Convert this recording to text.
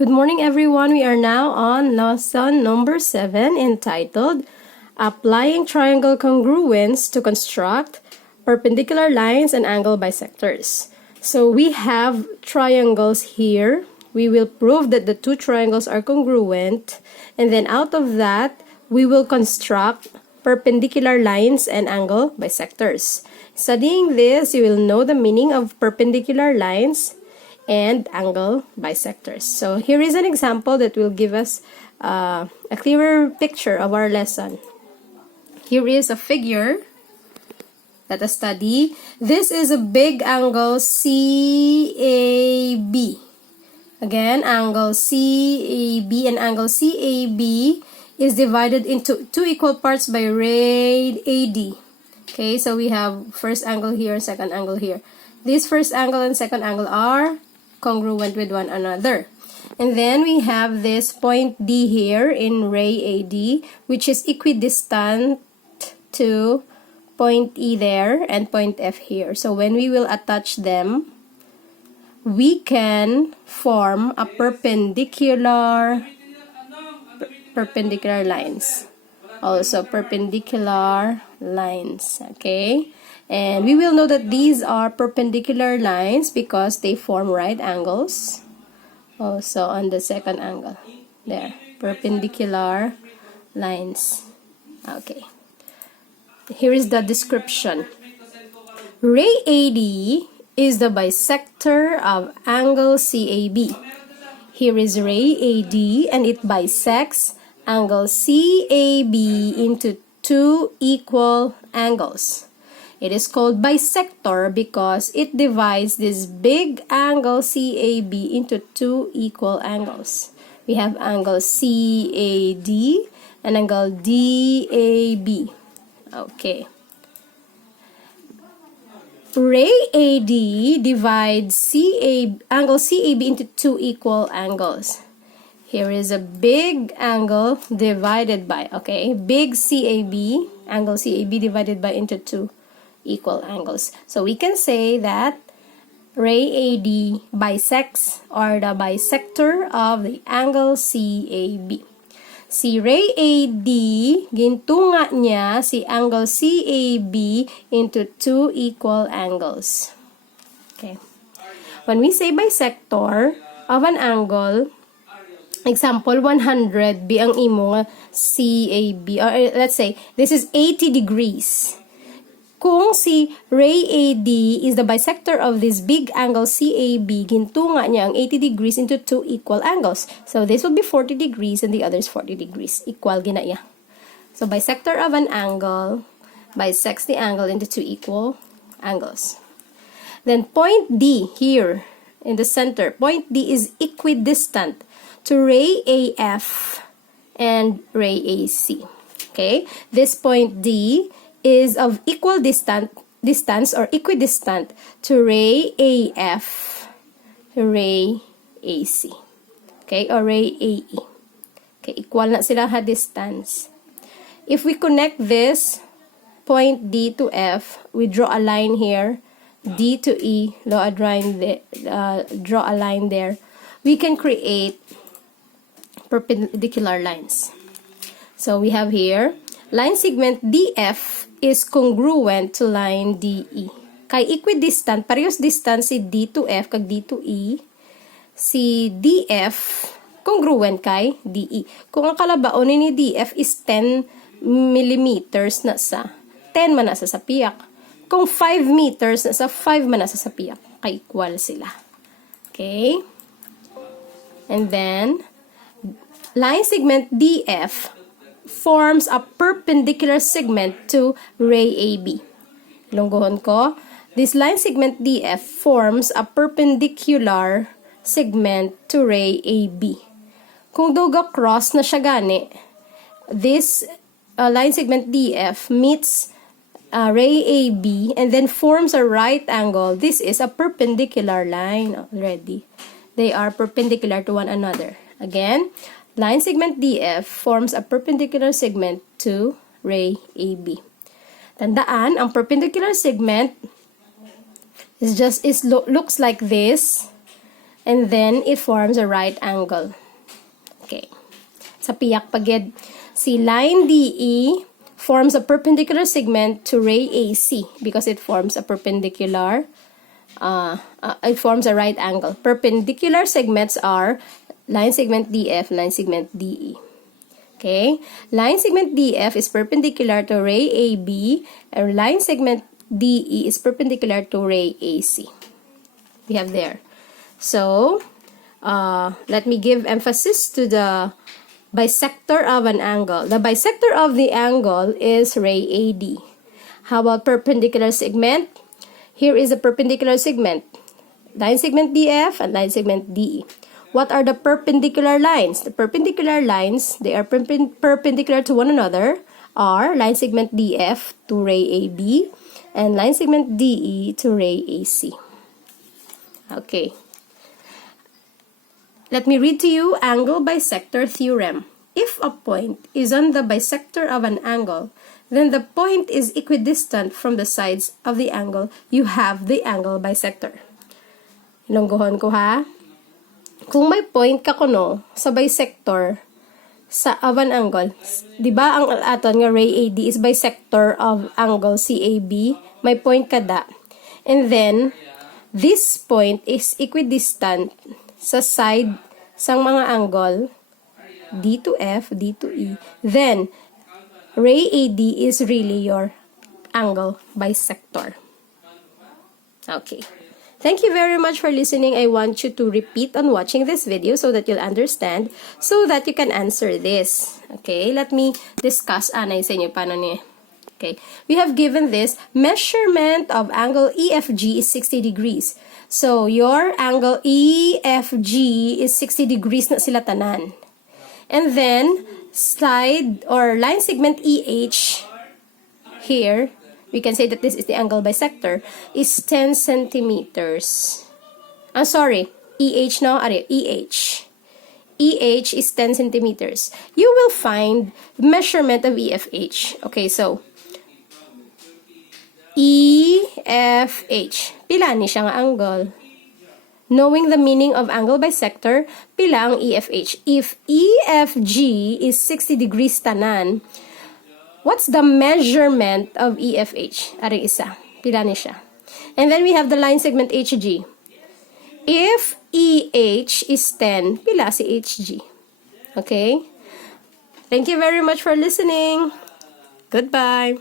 Good morning, everyone. We are now on lesson number 7 entitled Applying Triangle Congruence to Construct Perpendicular Lines and Angle Bisectors. So we have triangles here. We will prove that the two triangles are congruent, and then out of that, we will construct perpendicular lines and angle bisectors. Studying this, you will know the meaning of perpendicular lines and angle bisectors. So here is an example that will give us a clearer picture of our lesson. Here is a figure. Let us study. This is a big angle CAB. Again, angle CAB, and angle CAB is divided into two equal parts by ray AD. Okay, so we have first angle here, second angle here. This first angle and second angle are congruent with one another. And then we have this point D here in ray AD, which is equidistant to point E there and point F here. So when we will attach them, we can form a perpendicular lines. Also perpendicular lines, okay? And we will know that these are perpendicular lines because they form right angles. Also on the second angle. There. Perpendicular lines. Okay. Here is the description. Ray AD is the bisector of angle CAB. Here is ray AD and it bisects angle CAB into two equal angles. It is called bisector because it divides this big angle CAB into two equal angles. We have angle CAD and angle DAB. Okay. Ray AD divides angle CAB into two equal angles. Here is a big angle divided by, okay, big CAB, angle CAB divided by into two equal angles. So we can say that ray AD bisects or the bisector of the angle CAB. Si ray AD, gintunga niya si angle CAB into two equal angles. Okay. When we say bisector of an angle, example 100 be ang imo CAB, or let's say this is 80 degrees. Kung si ray AD is the bisector of this big angle CAB, gintunga niya ang 80 degrees into two equal angles. So this will be 40 degrees and the other is 40 degrees. Equal ginaya. So bisector of an angle bisects the angle into two equal angles. Then point D here in the center. Point D is equidistant to ray AF and ray AC. Okay? This point D is of equal distance or equidistant to ray AF, ray AC. Okay, or ray AE. Okay, equal na sila ha distance. If we connect this point D to F, we draw a line here, D to E, draw a line there. We can create perpendicular lines. So we have here, line segment DF is congruent to line DE. Kay equidistant, parehas distance si D to F kag D to E. Si DF congruent kay DE. Kung ang kalabaon ni DF is 10 millimeters na sa 10 man na sa piyak. Kung 5 meters na sa 5 man na sa piyak. Kay equal sila. Okay? And then line segment DF forms a perpendicular segment to ray AB. Lungguhon ko. This line segment DF forms a perpendicular segment to ray AB. Kung duga cross na siya gani, this line segment DF meets ray AB and then forms a right angle. This is a perpendicular line already. They are perpendicular to one another. Again, line segment DF forms a perpendicular segment to ray AB. Tandaan, ang perpendicular segment looks like this. and then it forms a right angle. Okay. Sa piyak pagid, si line DE forms a perpendicular segment to ray AC because it forms a perpendicular, it forms a right angle. Perpendicular segments are line segment DF, line segment DE. Okay, line segment DF is perpendicular to ray AB, and line segment DE is perpendicular to ray AC. We have there. So, let me give emphasis to the bisector of an angle. The bisector of the angle is ray AD. How about perpendicular segment? Here is a perpendicular segment. Line segment DF and line segment DE. What are the perpendicular lines? The perpendicular lines, they are perpendicular to one another, are line segment DF to ray AB and line segment DE to ray AC. Okay. Let me read to you angle bisector theorem. If a point is on the bisector of an angle, then the point is equidistant from the sides of the angle. You have the angle bisector. Ilonggohon ko ha. Kung may point ka kuno sa bisector of an angle, di ba ang aton nga ray AD is bisector of angle CAB, may point kada. And then this point is equidistant sa side sang mga angle D to F, D to E. Then ray AD is really your angle bisector. Okay. Thank you very much for listening. I want you to repeat on watching this video so that you'll understand, so that you can answer this. Okay, let me discuss anay sa inyo paano ni. Okay, we have given this measurement of angle EFG is 60 degrees. So, your angle EFG is 60 degrees na sila tanan. And then, side or line segment EH here, we can say that this is the angle bisector, is 10 centimeters. I'm sorry, EH no? EH. EH is 10 centimeters. You will find measurement of EFH. Okay, so, EFH. Pila ni siya nga angle? Knowing the meaning of angle bisector, pila ang EFH? If EFG is 60 degrees tanan, what's the measurement of EFH? Ari isa. Pila ni siya. And then we have the line segment HG. If EH is 10, pila si HG? Okay? Thank you very much for listening. Goodbye.